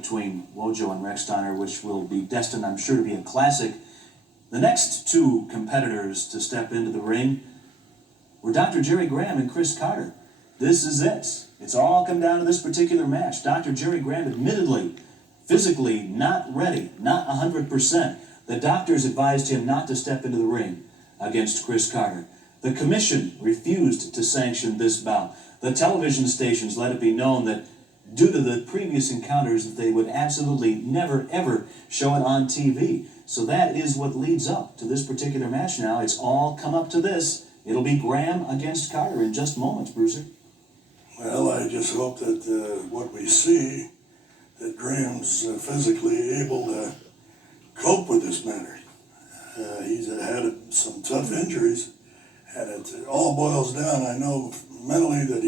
between Wojo and Rechsteiner, which will be destined, I'm sure, to be a classic. The next two competitors to step into the ring were Dr. Jerry Graham and Chris Carter. This is it. It's all come down to this particular match. Dr. Jerry Graham, admittedly, physically not ready, not 100%. The doctors advised him not to step into the ring against Chris Carter. The commission refused to sanction this bout. The television stations let it be known that due to the previous encounters that they would absolutely never ever show it on TV. So that is what leads up to this particular match now. It's all come up to this. It'll be Graham against Carter in just moments, Bruiser. Well, I just hope that what we see, that Graham's physically able to cope with this matter. He's had some tough injuries, and it all boils down, I know mentally that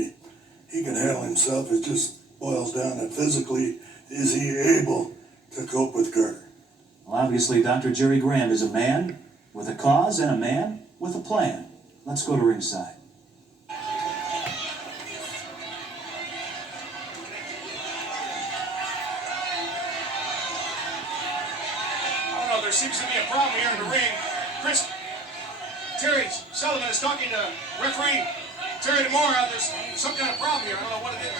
he can handle himself. It just boils down to physically, is he able to cope with Carter? Well, obviously, Dr. Jerry Graham is a man with a cause and a man with a plan. Let's go to ringside. There seems to be a problem here in the ring. Terry Sullivan is talking to referee Terry DeMora. There's some kind of problem here. I don't know what it is.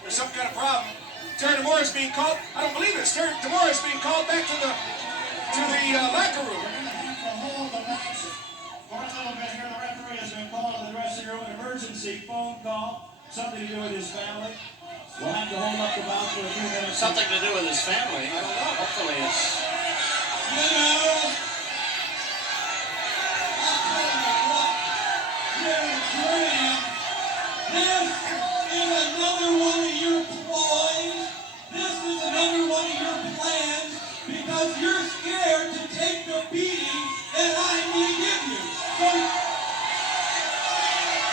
There's some kind of problem. Terry DeMora is being called. I don't believe this. Terry DeMora is being called back to the locker room. For a little bit here, the referee has been called to the dressing room. An emergency phone call. Something to do with his family. We'll have to hold up the bout for a few minutes. Something to do with his family. I don't know. Hopefully it's... You know, I'll tell you what, Jerry Graham, this is another one of your ploys. This is another one of your plans because you're scared to take the beating that I need to give you. So,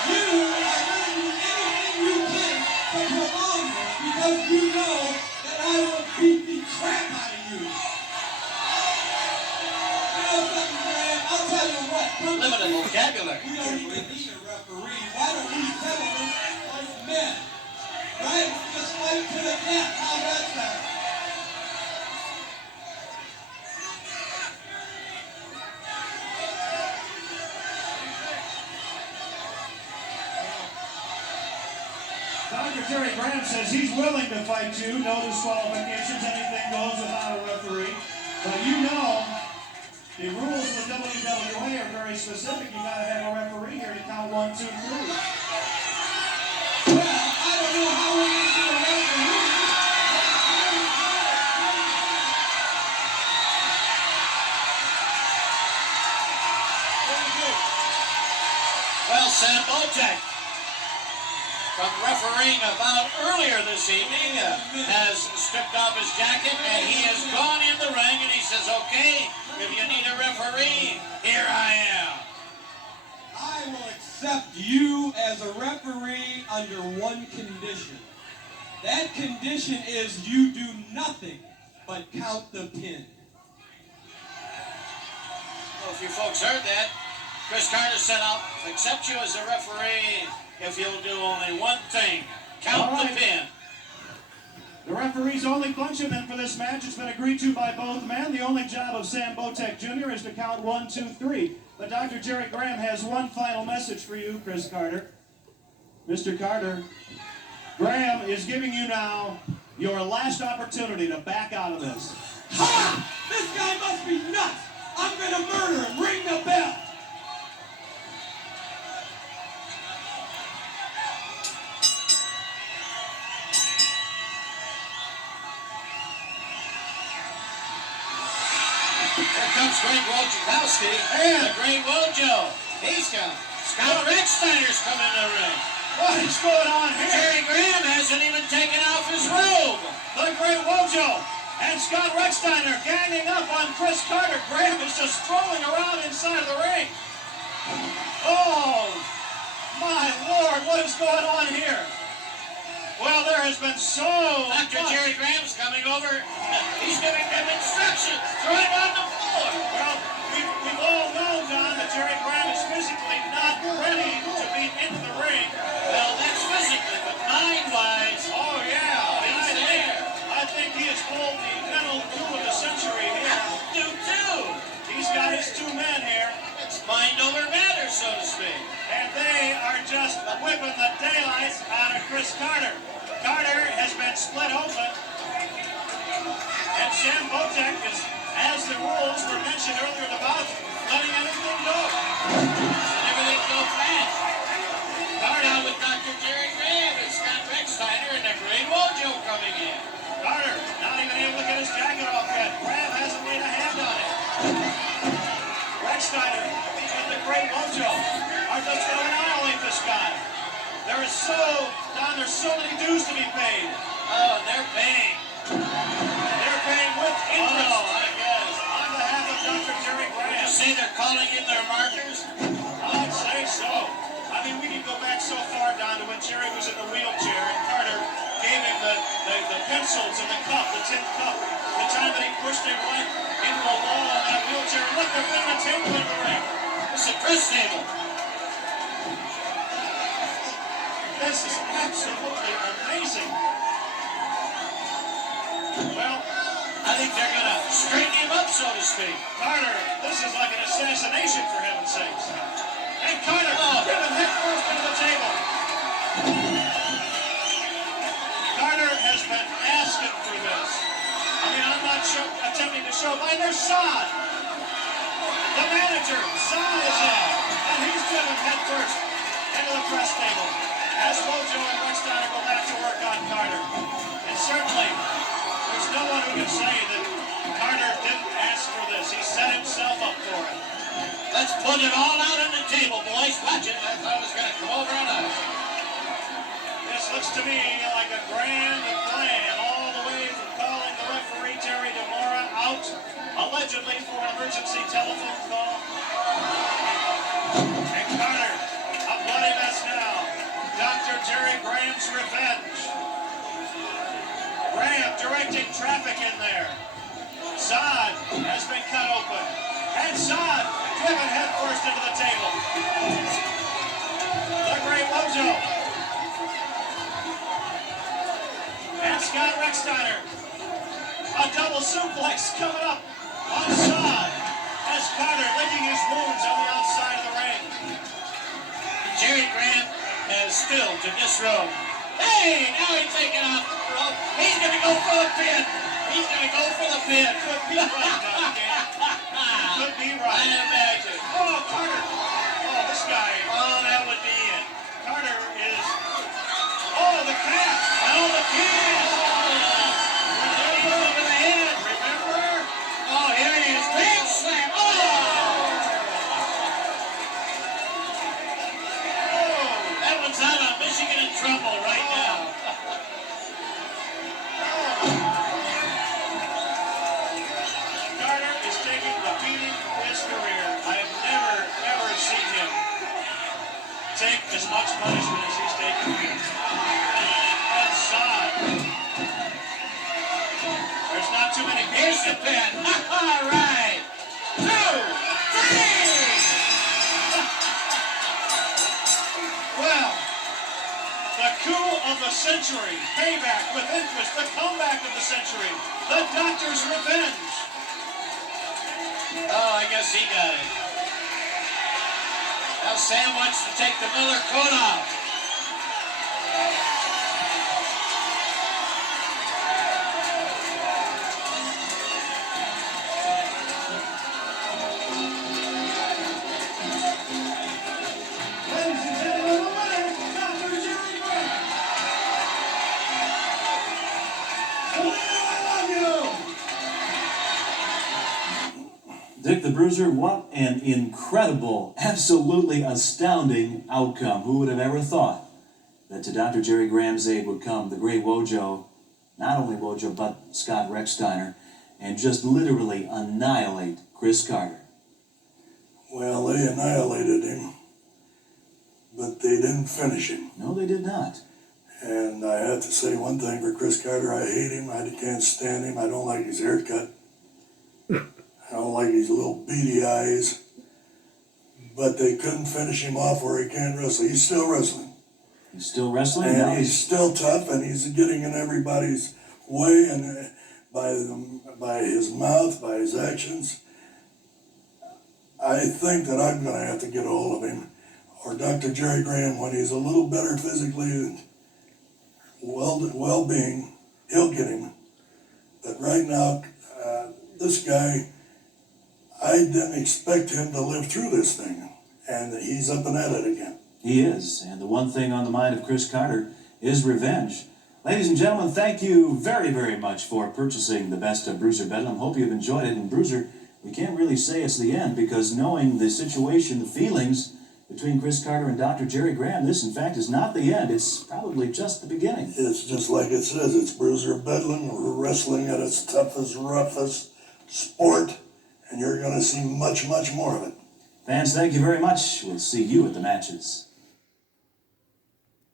you are going to do anything you can to prolong this because you know that I will beat the crap out of you. I'll tell you what. limited vocabulary. We don't even need a referee. Why don't we settle this like men? Right? Just fight to the death. How's that sound? Dr. Jerry Graham says he's willing to fight you. No disqualifications. Anything goes without a referee. But you know, the rules of the WWA are very specific. You gotta have a referee here to count 1, 2, 3. Well, I don't know how we're going to do a referee. Well, Sam Botek, from refereeing a bout earlier this evening, has stripped off his jacket and he has gone in the ring and he says, okay, if you need a referee, here I am. I will accept you as a referee under one condition. That condition is you do nothing but count the pin. Well, if you folks heard that, Chris Carter said, I'll accept you as a referee if you'll do only one thing, count the pin. The referee's only function then for this match has been agreed to by both men. The only job of Sam Botek Jr. is to count 1, 2, 3. But Dr. Jerry Graham has one final message for you, Chris Carter. Mr. Carter, Graham is giving you now your last opportunity to back out of this. Ha! This guy must be nuts! I'm going to murder him! Ring the bell! Here comes Greg Wojciechowski and the great Wojo. He's come. Scott Rechsteiner's coming in the ring. What is going on here? Jerry Graham hasn't even taken off his robe. The great Wojo and Scott Rechsteiner ganging up on Chris Carter. Graham is just strolling around inside of the ring. Oh, my Lord, what is going on here? Well, there has been so much. Dr. Jerry Graham's coming over. He's giving them instructions right on the floor. Well, we've all known, John, that Jerry Graham is physically not ready to be into the ring. Well, that's physically, but mind-wise, Oh, yeah. he's there. split open. And Sam Botek is, as the rules were mentioned earlier in the bout, letting anything go. And everything go fast. Start out with Dr. Jerry Graham and Scott Rechsteiner and the Great Wojo coming in. Carter not even able to get his jacket off yet. Graham hasn't laid a hand on it. Rechsteiner and the Great Wojo are just going to annihilate this guy. There's so many dues to be paid. Oh, they're paying. They're paying with interest. Oh, I guess. On behalf of Dr. Jerry You Graham. see they're calling in their markers? I'd say so. I mean, we can go back so far down to when Jerry was in the wheelchair and Carter gave him the pencils and the cup, the tin cup. The time that he pushed him right into the wall on that wheelchair. And look, they're putting a table in the ring. It's a press table. This is absolutely amazing. Well, I think they're going to straighten him up, so to speak. Carter, this is like an assassination for heaven's sakes. And Carter, Oh. driven head first into the table. Carter has been asking for this. I mean, I'm not attempting to show, and there's Saad. The manager, Saad is in, and he's driven head first into the press table. As Wojo and Rechsteiner go back to work on Carter. And certainly, there's no one who can say that Carter didn't ask for this. He set himself up for it. Let's put it all out on the table, boys. Watch it. I thought it was going to come over on us. This looks to me like a grand plan, all the way from calling the referee Terry DeMora out, allegedly for an emergency telephone call. And Carter, a bloody mess now. Dr. Jerry Graham's revenge. Graham directing traffic in there. Saad has been cut open. And Saad driven headfirst into the table. The Great Wojo. And Scott Rechsteiner. A double suplex coming up on Saad. As Carter licking his wounds on the outside of the ring. Jerry Graham has still to disrobe. Hey, now he's taking off the rope. He's going to go for the pin. He's going to go for the pin. Could be right now, Ken. Could be right. I imagine. Oh, Carter. Oh, this guy. Oh, that would be it. Carter is. Oh, the cat. Oh, the pin. He's over the head. Remember? Oh, here he is. Big slam. Oh! That one's out on Michigan in trouble right now. Carter is taking the beating of his career. I have never, ever seen him take as much punishment as he's taken here. And Saad. There's not too many. Here's the pin. All right. 2, 3. Well, the coup of the century, payback with interest, the comeback of the century, the Doctor's revenge. Oh, I guess he got it. Now Sam wants to take the Miller coat off. Ladies and gentlemen, the winner, Dr. Jerry Graham. I love you. Dick the Bruiser, what an incredible, absolutely astounding outcome. Who would have ever thought that to Dr. Jerry Graham's aid would come the Great Wojo, not only Wojo, but Scott Rechsteiner, and just literally annihilate Chris Carter. Well, they annihilated him, but they didn't finish him. No, they did not. And I have to say one thing for Chris Carter, I hate him, I can't stand him, I don't like his haircut. I don't like his little beady eyes. But they couldn't finish him off where he can't wrestle. He's still wrestling. He's still wrestling. Now And he's still tough, and he's getting in everybody's way, and by his mouth, by his actions. I think that I'm going to have to get a hold of him, or Dr. Jerry Graham, when he's a little better physically and well-being, he'll get him. But right now, this guy, I didn't expect him to live through this thing, and he's up and at it again. He is, and the one thing on the mind of Chris Carter is revenge. Ladies and gentlemen, thank you very, very much for purchasing the best of Bruiser Bedlam. Hope you've enjoyed it. And Bruiser, we can't really say it's the end, because knowing the situation, the feelings between Chris Carter and Dr. Jerry Graham, this in fact is not the end. It's probably just the beginning. It's just like it says, it's Bruiser Bedlam, wrestling at its toughest, roughest sport, and you're going to see much, much more of it. Fans, thank you very much. We'll see you at the matches.